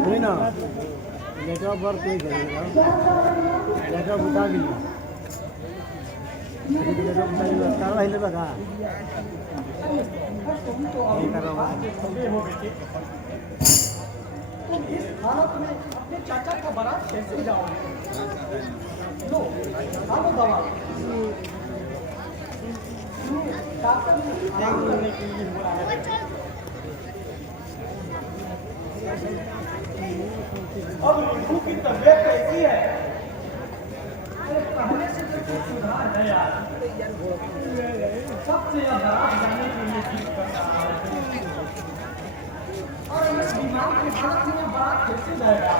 नहीं ना letter work नहीं करेगा लेटर बता दीजिए कार्रवाई ले बता इस हालत में अपने चाचा का बारात कैसे जाओगे? लो खालो दवा। डॉक्टर ने काम करने के लिए बोला है। अब रिंकू की तबीयत कैसी है? पहले से तो कुछ सुधार है यार। सबसे ज्यादा जाने के लिए जिद कर रहा है और इस बीमार की हालत में बात कैसे जाएगा?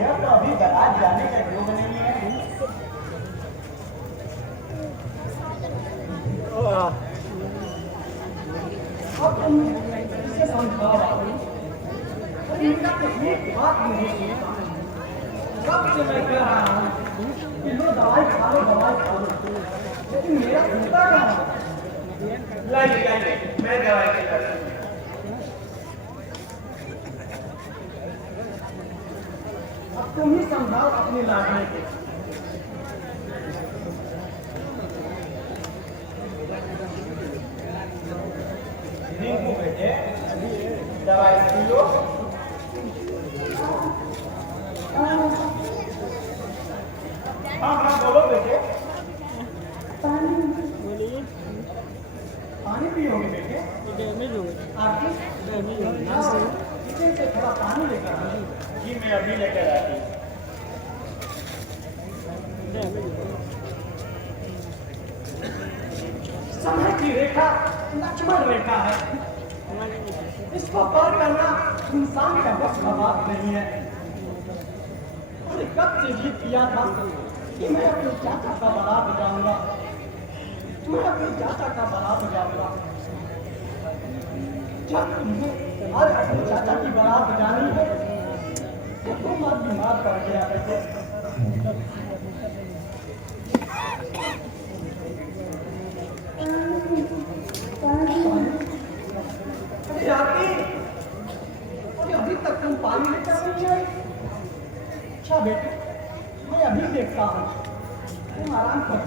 यह तो अभी बारात जाने का योग नहीं है। अब तुम इसे समझाओ। इनका तो एक बात नहीं सुनता। सबसे मैं कह रहा हूँ कि लो दवाई खा लो, लेकिन मेरा सुनता कहाँ? लाइए मैं दवाई खिला दूँ। अब तुम ही समझाओ अपने लाडले के। रिंकू बेटे दवाई पी लो। हाँ बोलो बेटे। पानी पियोगे बेटे? आरती किचन से थोड़ा पानी लेकर आओ। जी मैं अभी लेकर आती हूँ। समय की रेखा लक्ष्मण रेखा है। इसको पार करना इंसान का बस का बात नहीं है। और कब से जीत किया था कि मैं अपने चाचा का बारात जाऊंगा, मैं अपने चाचा का बारात जाऊंगा। जब तुम्हें आज अपने चाचा की बारात जानी है तो तुम आज बीमार पड़ गया बेटे। अभी तक तुम पानी लेकर नहीं आई? अच्छा बेटे मैं अभी देखता हूँ, तुम आराम कर।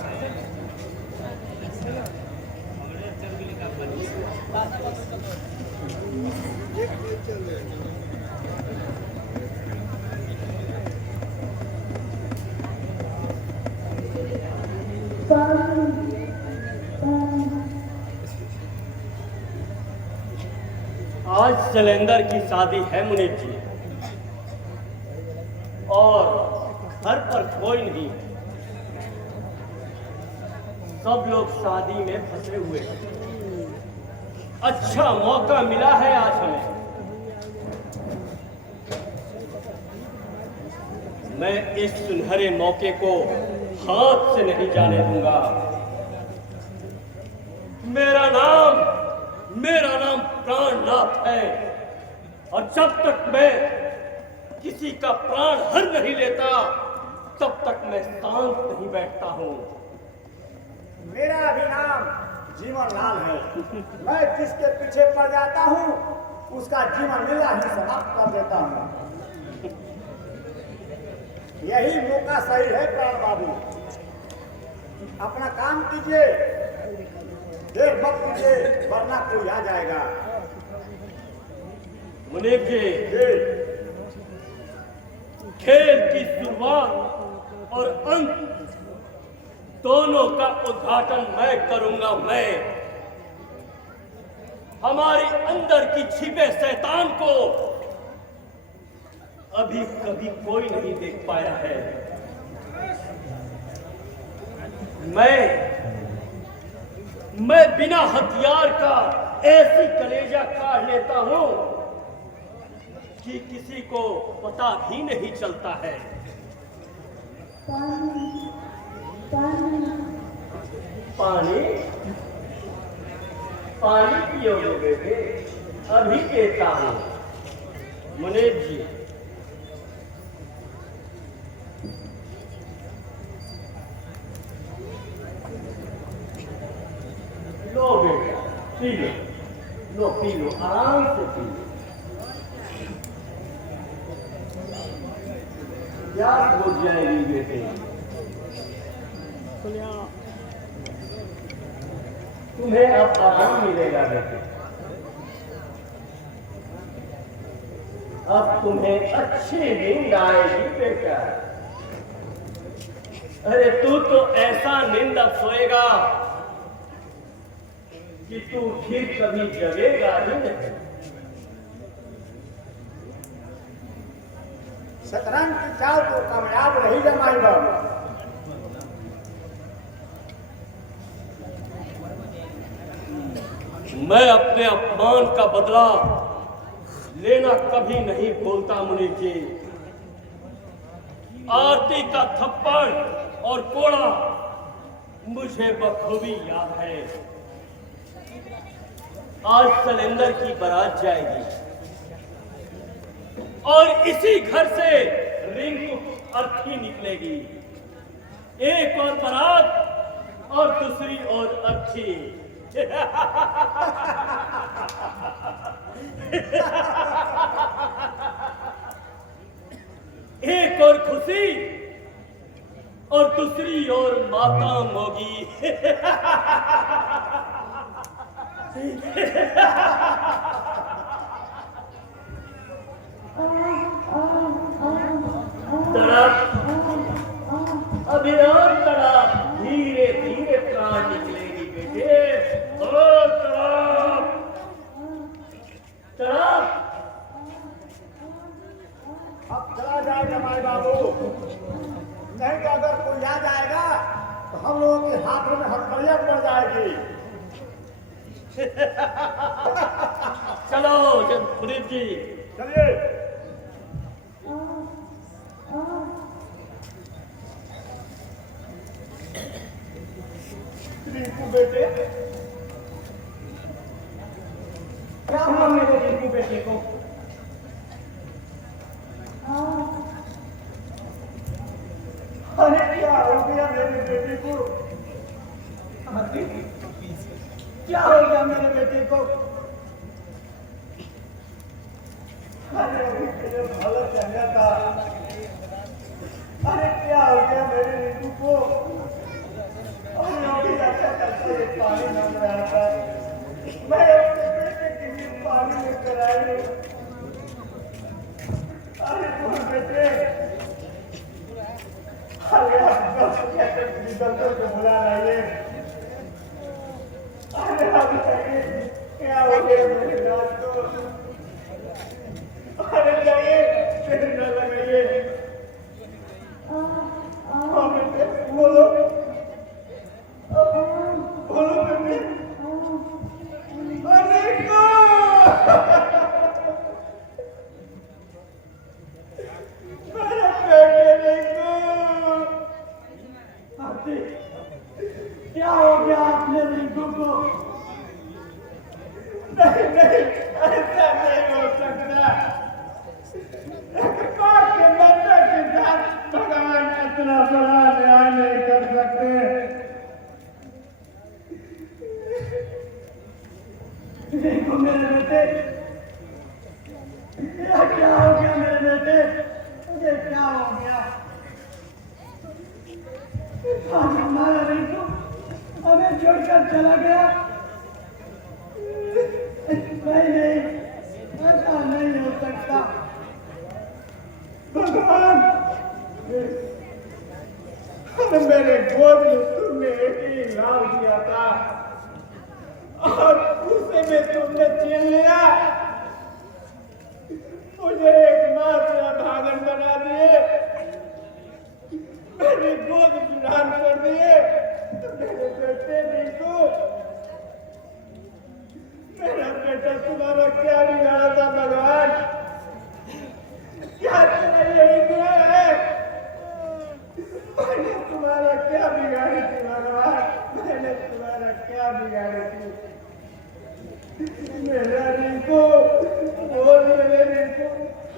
आज शैलेंद्र की शादी है मुनीब जी, और घर पर कोई नहीं। सब लोग शादी में फंसे हुए हैं। अच्छा मौका मिला है आज हमें। मैं इस सुनहरे मौके को हाथ से नहीं जाने दूंगा। मेरा नाम प्राणनाथ है, और जब तक मैं किसी का प्राण हर नहीं लेता तब तक मैं शांत नहीं बैठता हूँ। मेरा भी नाम जीवन लाल है। मैं जिसके पीछे पड़ जाता हूँ उसका जीवन लीला ही समाप्त कर देता हूँ। यही मौका सही है प्राण बाबू, अपना काम कीजिए, देर मत कीजिए वरना कोई आ जाएगा। मुनीब जी, खेल की शुरुआत और अंत दोनों का उद्घाटन मैं करूंगा। मैं हमारे अंदर की छिपे शैतान को अभी कभी कोई नहीं देख पाया है। मैं बिना हथियार का ऐसी कलेजा काट लेता हूं कि किसी को पता भी नहीं चलता है। पानी पानी पियोगे बेटे? अभी कहता हूँ। मुनीब जी, लो बेटा, पी लो। लो पी लो, आराम से पी लो। प्यास बुझ जाएगी बेटे। तुम्हें अब आराम मिलेगा बेटे। अब तुम्हें अच्छी नींद आएगी बेटा। अरे तू तो ऐसा नींद अब सोएगा कि तू फिर कभी जगेगा ही नहीं। शतरंज की चाल तो कामयाब रही जमाई बाबू। मैं अपने अपमान का बदला लेना कभी नहीं भूलता मुनीब जी। आरती का थप्पड़ और कोड़ा मुझे बखूबी याद है। आज सलेंदर की बारात जाएगी और इसी घर से रिंकू अर्थी निकलेगी। एक और बारात और दूसरी और अर्थी। एक और खुशी और दूसरी और मातम होगी। तड़प, अभी और तड़प, धीरे धीरे प्राण निकलेगी बेटे। ओ तड़प, तड़प। अब चला जाए जमाई बाबू, नहीं तो अगर कोई आ जाएगा तो हम लोगों के हाथों में हथकड़ियां पड़ जाएगी। चलो मुनीब जी, चलिए। रिंकू बेटे, क्या हुआ मेरे रिंकू बेटे को? अरे क्या हो गया मेरे बेटे को? अरे, क्या हो गया मेरे बेटे को? अरे अभी तेरे भला चंगा था। अरे क्या हो गया मेरे रिंकू को? अरे अभी अच्छा करता ये पानी नम रहा था। मैं अपने बेटे के लिए पानी लेकर आई हूँ। अरे बोल बेटे, अरे आप डॉक्टर को बुला लाइए। अरे अभी क्या हो गया मेरे दांत को? अरे जाइए, फिर न लगाइए। हाँ बेटे, बोलो बोलो बेटे। अरे को मेरा बेटे रिंकू। आरती, क्या हो गया अपने रिंकू को? नहीं नहीं, ऐसा नहीं हो सकता। एक बार के बच्चे के साथ भगवान इतना बड़ा न्याय नहीं कर सकते। रिंकू मेरे बेटे, क्या हो गया मेरे बेटे? मुझे क्या हो गया? आज हमारा रिंकू हमें छोड़कर चला गया। नहीं नहीं, ऐसा नहीं हो सकता। भगवान, मेरे गोद में तुमने एक ही लाल दिया था और उसे में तुमने छीन लिया। मुझे एक माँ से अभागन बना दिए, मेरी गोद विरान कर दिए। मेरे बेटे रिंकू, मेरा बेटा तुम्हारा क्या बिगाड़ा था भगवान? क्या तुम्हारी यही दुआ है? मैंने तुम्हारा क्या बिगाड़ी थी भगवान? मैंने तुम्हारा क्या बिगाड़ी थी? मेरा रिंकू, बोल मेरे रिंकू।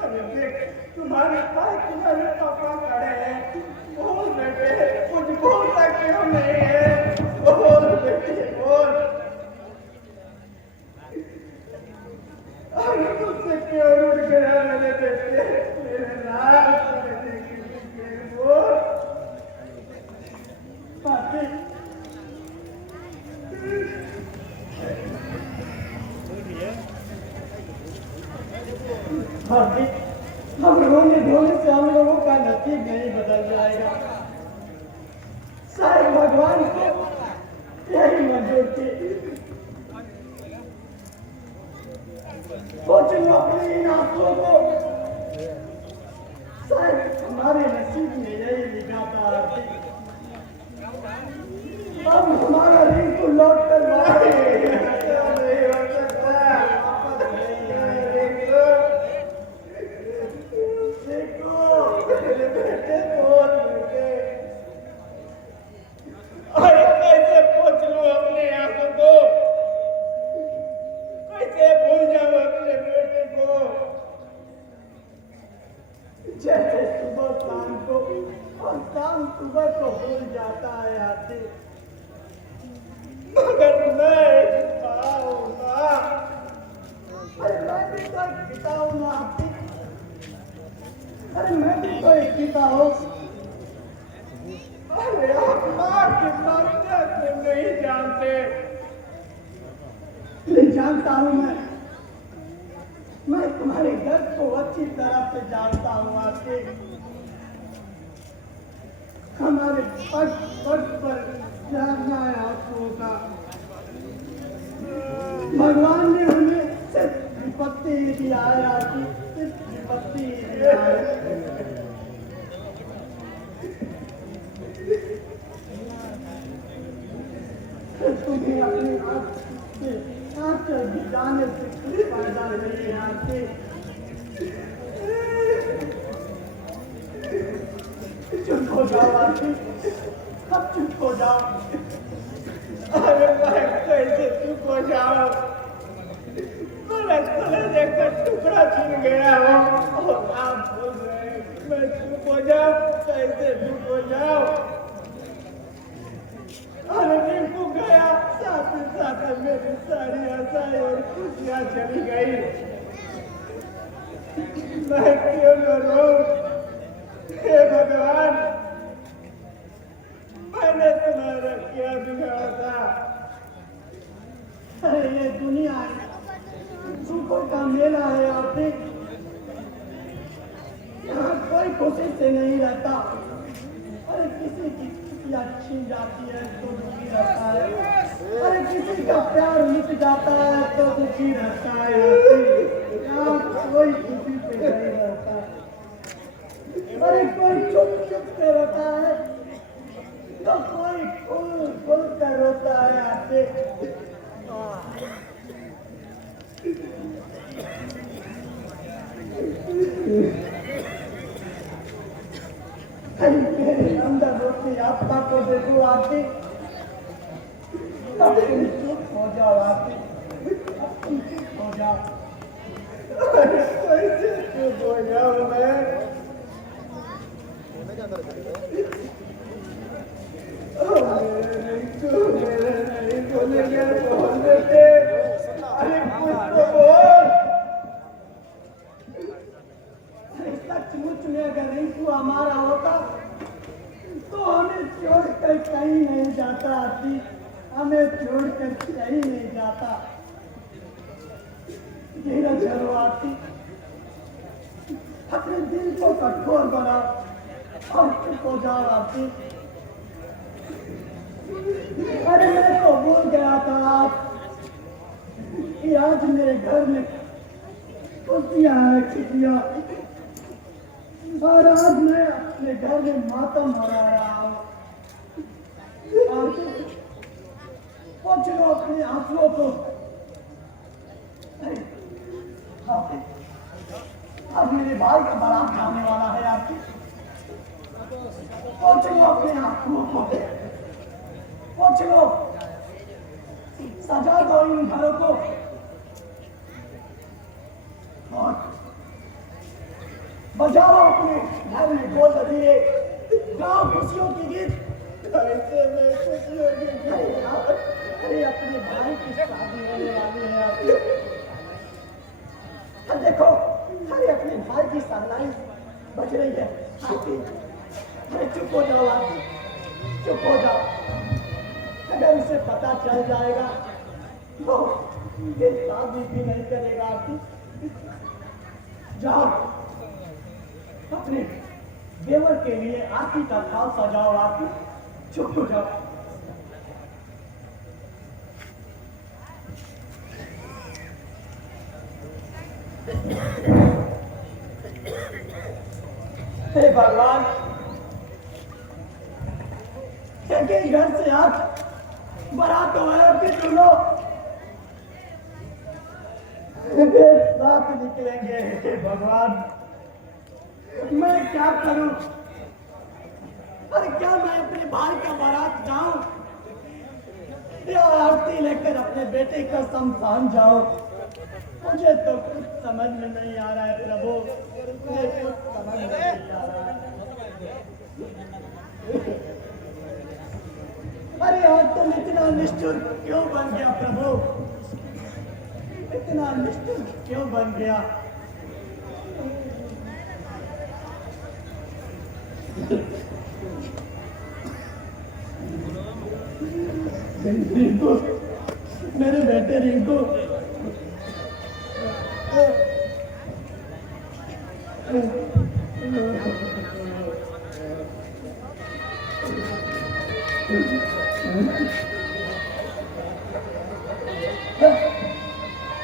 अरे देख, तुम्हारे पास तुम्हारे पापा खड़े हैं। बोल बेटे, कुछ बोलता क्यों नहीं है? बोल बेटे, बोल। अरे तुझसे क्यों उड़ गया मेरे बेटे? मेरे लाल बेटे की बोल। पापी, भाभी, हम रोने धोने से हम लोगों का नसीब नहीं बदल जाएगा। शायद भगवान को यही मंजूर थी। सोच लो अपने इन आंसुओं को, शायद हमारे नसीब में यही लिखा था। अब हमारा रिंग को लौट कर जैसे सुबह शाम को और शाम सुबह को भूल जाता है आते, मगर मैं पाऊंगा। अरे मैं भी तो एक पिता हूँ ना आपकी। अरे मैं भी तो एक पिता हूँ। अरे आप माँ की ममता को नहीं जानते। नहीं जानता हूँ मैं तुम्हारे घर को अच्छी तरह से जानता हूँ आपके। हमारे पग पग पर जाना है आंसुओं का। भगवान ने हमें सिर्फ विपत्ति ही दिया है आपकी, सिर्फ विपत्ति ही दिया है। तुम्हें अपने आप से आंचल भिजाने से कुछ फायदा नहीं है आपके। चुप हो जाओ आंटी, अब चुप हो जाओ। अरे मैं कैसे चुप हो जाऊं? मेरा कलेजे का टुकड़ा छिन गया हो और आप बोल रहे हैं मैं चुप हो जाऊं? कैसे चुप हो जाऊं? अरे रिंकू गया, साथ ही साथ मेरी सारी आशाएं और खुशियां चली गई। मैं क्यों न रोऊं? हे भगवान, मैंने तुम्हारा क्या बिगाड़ा था? अरे ये दुनिया सुखों का मेला है आपकी। यहाँ कोई खुशी से नहीं रहता। अरे किसी की खुशियाँ छीन जाती है तो दुखी रहता है। अरे किसी का प्यार मिट जाता है तो दुखी रहता है। यहाँ कोई खुशी से नहीं रहता। अरे कोई चुप चुप से रहता है तो कोई खुल खुल कर रोता है आपसे। मेरे अंदर रोती आत्मा को देखो आके, अब तुम चुप हो जाओ आके, अब तुम चुप हो जाओ। अरे कैसे चुप हो जाऊं मैं? मेरे नहीं बोलेंगे, बोल देते। अरे कुछ तो बोल। सचमुच में अगर रिंकू हमारा होता तो हमें छोड़कर कहीं नहीं जाता आती, हमें छोड़कर कहीं नहीं जाता। धीरज धरो आती, अपने दिल को कठोर बनाओ और चुप हो जाओ आती। अरे मैं तो भूल गया था आप कि आज मेरे घर में खुशियाँ हैं, खुशियाँ। और आज मैं अपने घर में मातम मना रहा हूँ। और पूछ लो अपने आंसुओं को। अब मेरे भाई का बारात आने वाला है आपकी। पूछ लो अपने आंसुओं को, पूछ लो। सजा दो इन घरों को, बज रही है आरती। अरे चुप हो जाओ आरती, चुप हो जाओ। अगर उसे पता चल जाएगा तो ये शादी भी नहीं करेगा आरती। जाओ अपने देवर के लिए आरती का थाल सजाओ आरती, चुप हो जाओ। हे भगवान, एक घर से आज बारात वालों के दोनों एक साथ निकलेंगे। हे भगवान, मैं क्या करूं? अरे क्या मैं अपने भाई का बारात जाऊं या आरती लेकर अपने बेटे का शमशान जाऊं? मुझे तो कुछ समझ में नहीं आ रहा है प्रभु, मुझे कुछ समझ में नहीं आ रहा है। अरे आज तुम इतना निष्ठुर क्यों बन गया प्रभु? इतना निष्ठुर क्यों बन गया? रिंकू, मेरे बेटे रिंकू,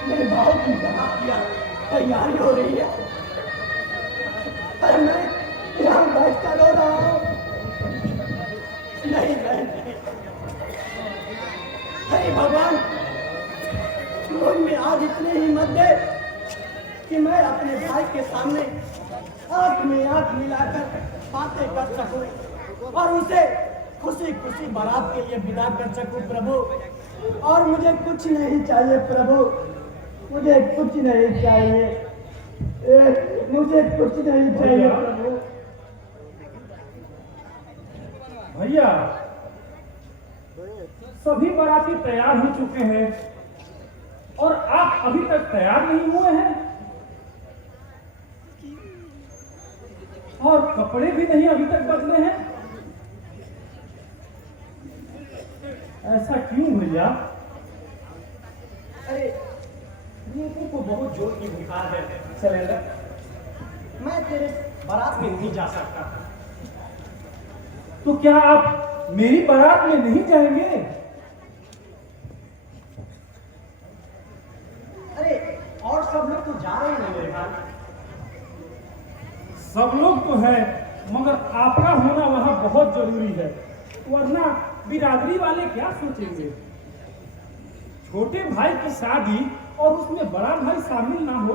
मेरे भाई की तैयारी हो रही है। अरे मैं यहाँ बैठ कर रो रहा हूँ। नहीं नहीं नहीं, अरे भगवान, मुझ में आज इतनी हिम्मत दे कि मैं अपने भाई के सामने आंख में आंख मिलाकर बातें कर सकूं और उसे खुशी खुशी बारात के लिए विदा कर सकूं प्रभु। और मुझे कुछ नहीं चाहिए प्रभु, मुझे कुछ नहीं चाहिए, मुझे कुछ नहीं चाहिए प्रभु। भैया, सभी बाराती तैयार हो चुके हैं और आप अभी तक तैयार नहीं हुए हैं और कपड़े भी नहीं अभी तक बदले हैं। ऐसा क्यों भैया? अरे रिंकू को बहुत जोर की बुखार है सिलेंडर, मैं तेरे बारात में नहीं जा सकता। तो क्या आप मेरी बारात में नहीं जाएंगे? अरे और सब लोग तो जा रहे हैं मेरे भाई। सब लोग तो है, मगर आपका होना वहां बहुत जरूरी है, वरना बिरादरी वाले क्या सोचेंगे? छोटे भाई की शादी और उसमें बड़ा भाई शामिल ना हो।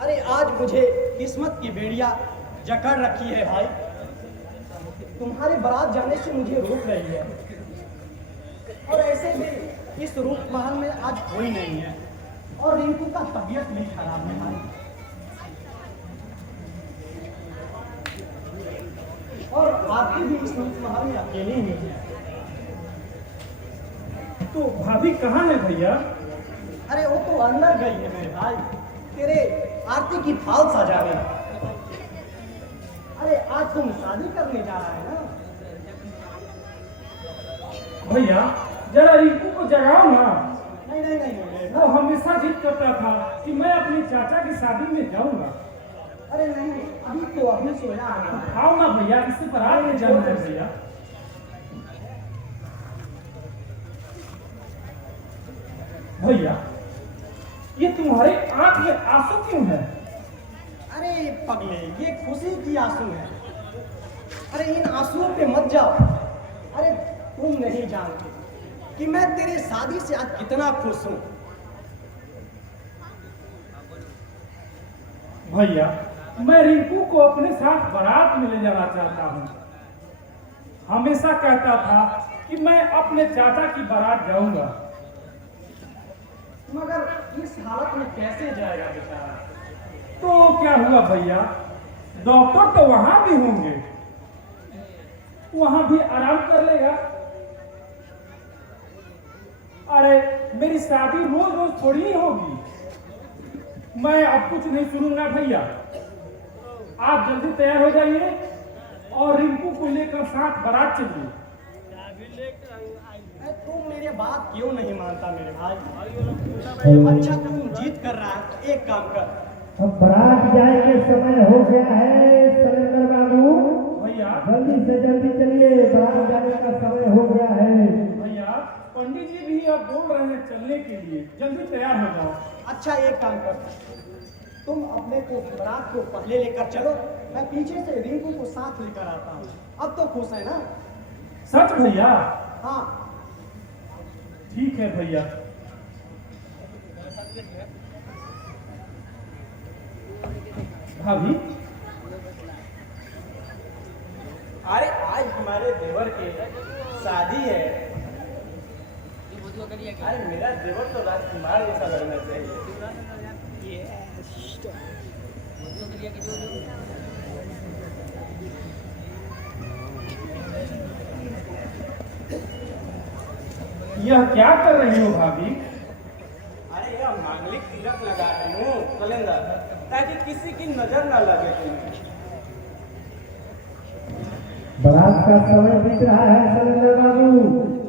अरे आज मुझे किस्मत की बेड़िया जकड़ रखी है भाई। तुम्हारे बारात जाने से मुझे रोक रही है और ऐसे भी इस रूप महल में आज कोई नहीं है और रिंकू का तबीयत भी खराब है भाई। और आरती भी इस रूप महल में अकेली ही है। तो भाभी कहाँ है भैया? अरे वो तो अंदर गई है मेरे भाई, तेरे आरती की फाल सजाने। अरे आज तुम शादी करने जा रहा है ना? भैया जरा रिंकू को जगाओ ना। नहीं नहीं नहीं, नहीं, वो हमेशा जिद करता था कि मैं अपनी चाचा की शादी में जाऊंगा। अरे नहीं, अभी तो अभी सोया है। आओ ना भैया, इसी पर आ के जाना है भैया। भैया ये तुम्हारे आंख में आंसू क्यों है? अरे पगले, ये खुशी की आंसू है। अरे इन आंसुओं पे मत जाओ। अरे तुम नहीं जानते कि मैं तेरे शादी से आज कितना खुश हूं। भैया मैं रिंकू को अपने साथ बारात में ले जाना चाहता हूँ। हमेशा कहता था कि मैं अपने चाचा की बारात जाऊंगा। मगर इस हालत में कैसे जाएगा बेचारा? तो क्या हुआ भैया, डॉक्टर तो वहां भी होंगे, वहां भी आराम कर लेगा। अरे मेरी शादी रोज रोज थोड़ी ही होगी, मैं अब कुछ नहीं सुनूंगा भैया। आप जल्दी तैयार हो जाइए और रिंकू को लेकर साथ बारात चलिए। तुम मेरी बात क्यों नहीं मानता मेरे भाई? अच्छा तुम जीत कर रहा है तो एक काम कर, अब बारात जाए के समय हो गया है सरेंद्र बाबू। भैया जल्दी से जल्दी चलिए, बारात जाने का समय हो गया है। भैया पंडित जी भी अब बोल रहे हैं चलने के लिए, जल्दी तैयार हो जाओ। अच्छा एक काम कर, तुम अपने को बारात को पहले लेकर चलो, मैं पीछे से रिंकू को साथ लेकर आता हूँ। अब तो खुश है ना? सच भैया? हाँ ठीक है भैया। भाभी अरे आज हमारे देवर की शादी है। अरे मेरा देवर तो राजकुमार जैसा लगना चाहिए। यह क्या कर रही हो भाभी? अरे यह मांगलिक तिलक लगा रही हूँ कैलेंडर, ताकि किसी की नजर न लगे तुम्हें। बारात का समय बीत रहा है सरेंद्र बाबू,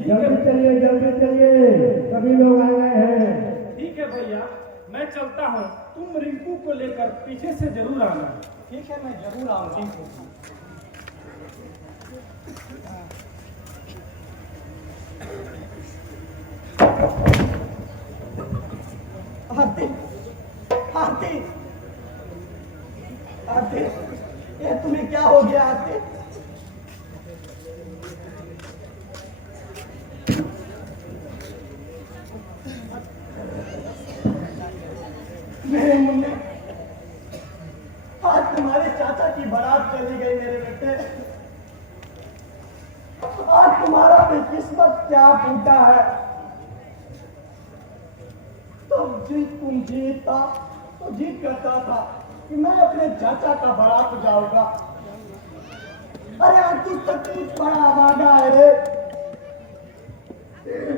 जल्दी चलिए, सभी लोग आ गए हैं। ठीक है भैया, मैं चलता हूँ, तुम रिंकू को लेकर पीछे से जरूर आना। ठीक है मैं जरूर आऊंगी। आरती, आरती, आरती, ये तुम्हें क्या हो गया आरती? मेरे मुन्ने, आज तुम्हारे चाचा की बारात चली गई मेरे बेटे। आज तुम्हारा भी किस्मत क्या फूटा है। तब तुम जीता तो जीत करता था कि मैं अपने चाचा का बारात जाऊंगा। अरे आज तू सचमुच बड़ा वादा है रे।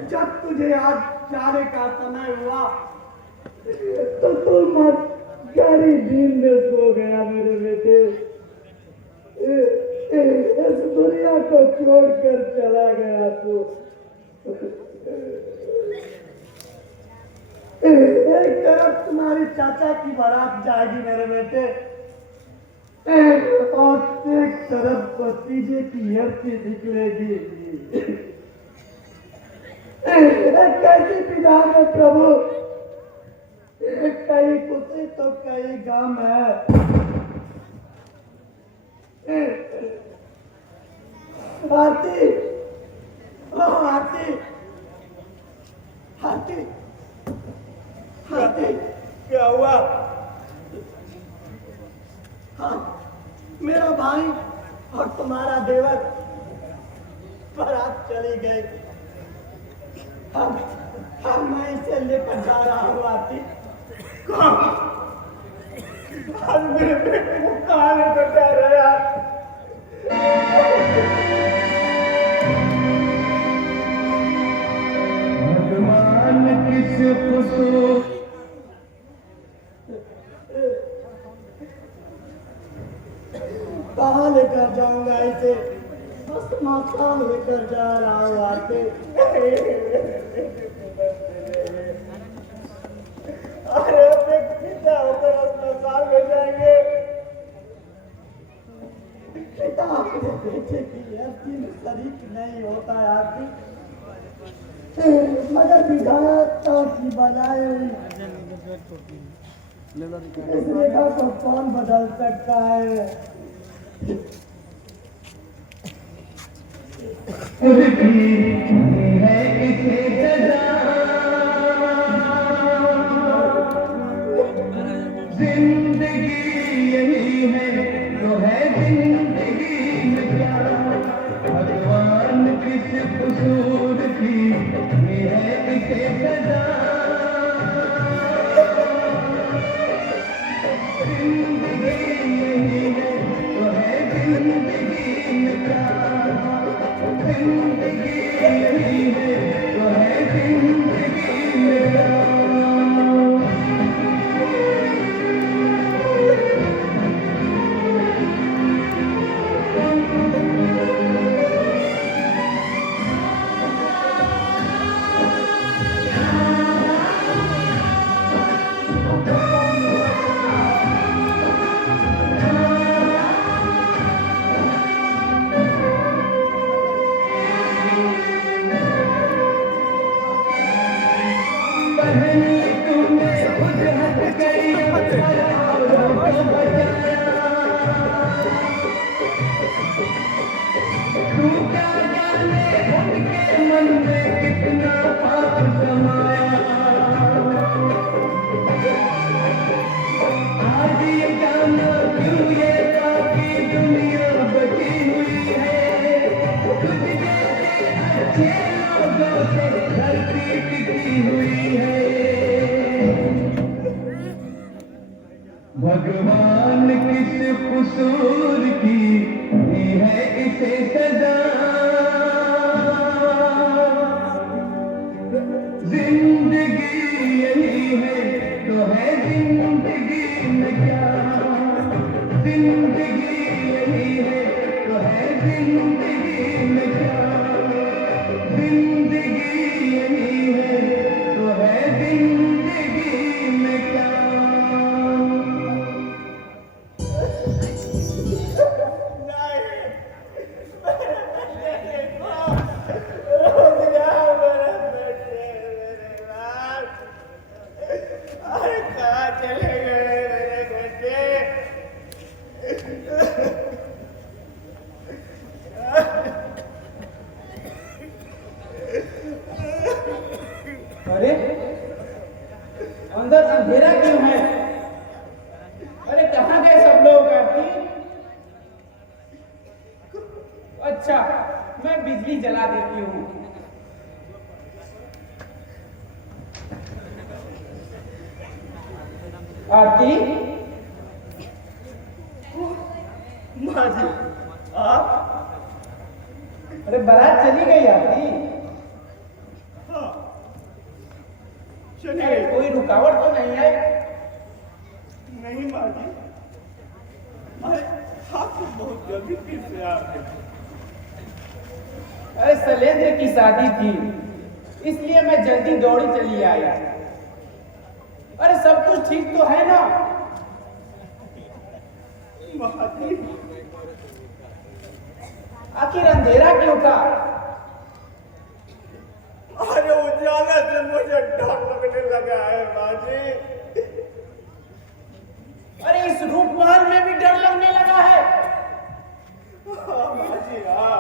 जब तुझे आज जाने का समय हुआ तो तुम गहरी नींद में सो गया मेरे बेटे। इस दुनिया को छोड़कर चला गया तू। एक तरफ तुम्हारी चाचा की बारात जाएगी मेरे बेटे, और एक तरफ भतीजे की अर्थी निकलेगी। कैसी विधान है प्रभु, कहीं खुशी तो कहीं गम है। आरती, आरती, आरती, आरती, क्या हुआ? हाँ, मेरा भाई और तुम्हारा देवर बारात चली गई। अब मैं इसे लेकर जा रहा हूँ आरती। मेरे बेटे को कहाँ लेकर जा रहे यार? भगवान किस खुशो कहाँ लेकर जाऊंगा इसे? बस माथा लेकर जा रहा हूँ आरती। अरे अपने पिता होकर अस्पताल में जाएंगे। पिता अपने बेटे की अंतिम शरीक नहीं होता है आरती, मगर विधाता की बनाई हुई इस रेखा को कौन बदल सकता है? जिंदगी यही है तो है जिंदगी में क्या, भगवान किस कसूर की ये है इसे सजा। जिंदगी यही है तो है जिंदगी में क्या, जिंदगी यही है तो है जिंदगी बहन तूने खुद हट गई औरों को बचाया। तू क्या जाने उनके मन में कितना पाप समाया। आज ये जानो क्यों ये बाकी दुनिया बची हुई है। तुझ जैसे अच्छे लोगों से धरती टिकी हुई है। भगवान किस कसूर की दी है इसे सजा। जिंदगी यही है तो है जिंदगी में क्या। जिंदगी यही है तो है जिंदगी में क्या। जिंदगी यही है तो है जिंदगी में क्या। अरे अंदर अंधेरा क्यों है? अरे कहाँ गए सब लोग? आरती, अच्छा मैं बिजली जला देती हूँ। आरती, माँ जी आप? अरे बारात चली गई आरती? हाँ चलिए। अरे कोई रुकावट तो नहीं है? नहीं माँ जी, अरे आप तो बहुत जल्दी फिर से आ गए। अरे शैलेंद्र की शादी थी इसलिए मैं जल्दी दौड़ी चली आई। अरे सब कुछ ठीक तो है ना? माँ जी आखिर अंधेरा क्यों था? अरे उजाला से मुझे डर लगने लगा है माँ जी। अरे इस रूप महल में भी डर लगने लगा है? हाँ माँ जी हाँ।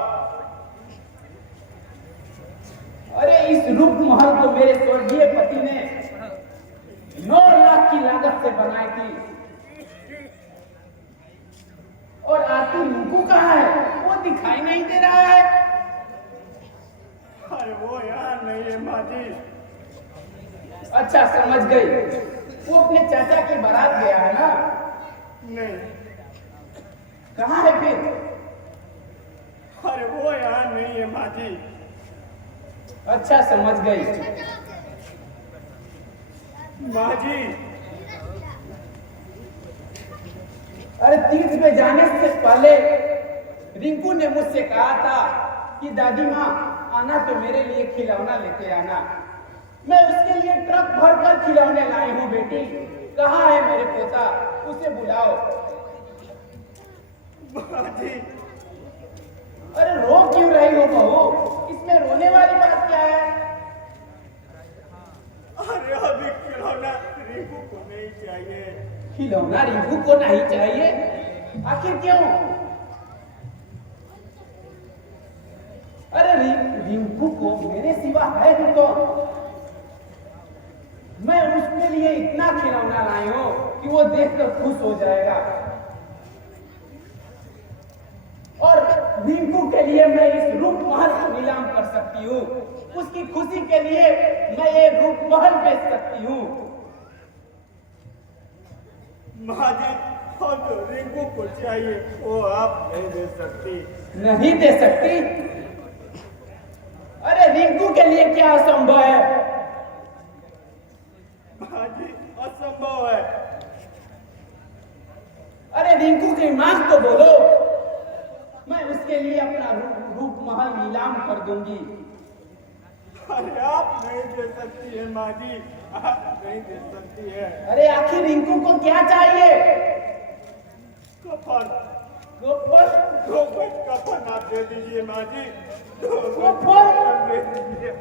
अरे इस रूप महल को मेरे स्वर्गीय पति ने 9 लाख की लागत से बनाई थी। और आरती रिंकू कहाँ है? वो दिखाई नहीं दे रहा है। अरे वो यहाँ नहीं है माँ जी। अच्छा समझ गई, वो अपने चाचा की बारात गया है ना? नहीं। कहाँ है फिर? अरे वो यहाँ नहीं है माँ जी। अच्छा समझ गई। माँ जी अरे तीर्थ में जाने से पहले रिंकू ने मुझसे कहा था कि दादी माँ आना तो मेरे लिए खिलौना लेते आना। मैं उसके लिए ट्रक भर कर खिलौने लाई हूँ बेटी। कहाँ है मेरे पोता? उसे बुलाओ। माँ जी अरे रो क्यों रही हो बहू? इसमें रोने वाली बात क्या है? अरे अभी खिलौना रिंकू को नहीं चाहिए। खिलौना रिंकू को नहीं चाहिए? आखिर क्यों? अरे रिंकू को मेरे सिवा है ही कौन? मैं उसके लिए इतना खिलौना लाई हूं कि वो देखकर खुश हो जाएगा। और रिंकू के लिए मैं इस रूप महल को नीलाम कर सकती हूँ। उसकी खुशी के लिए मैं ये रूप महल बेच सकती हूँ। माँ जी और जो रिंकू को चाहिए वो आप नहीं दे सकती। नहीं दे सकती? अरे रिंकू के लिए क्या असंभव है? माँ जी असंभव है। अरे रिंकू की मांग तो बोलो, मैं उसके लिए अपना रूप महल नीलाम कर दूंगी। अरे आप नहीं दे सकती है माँ जी, आप नहीं दे सकती है। अरे आखिर रिंकू को क्या चाहिए? कफन। कफन? 2 गज कफन आप दे दीजिए माँ जी। 2 गज कफन? कफन दे दीजिए।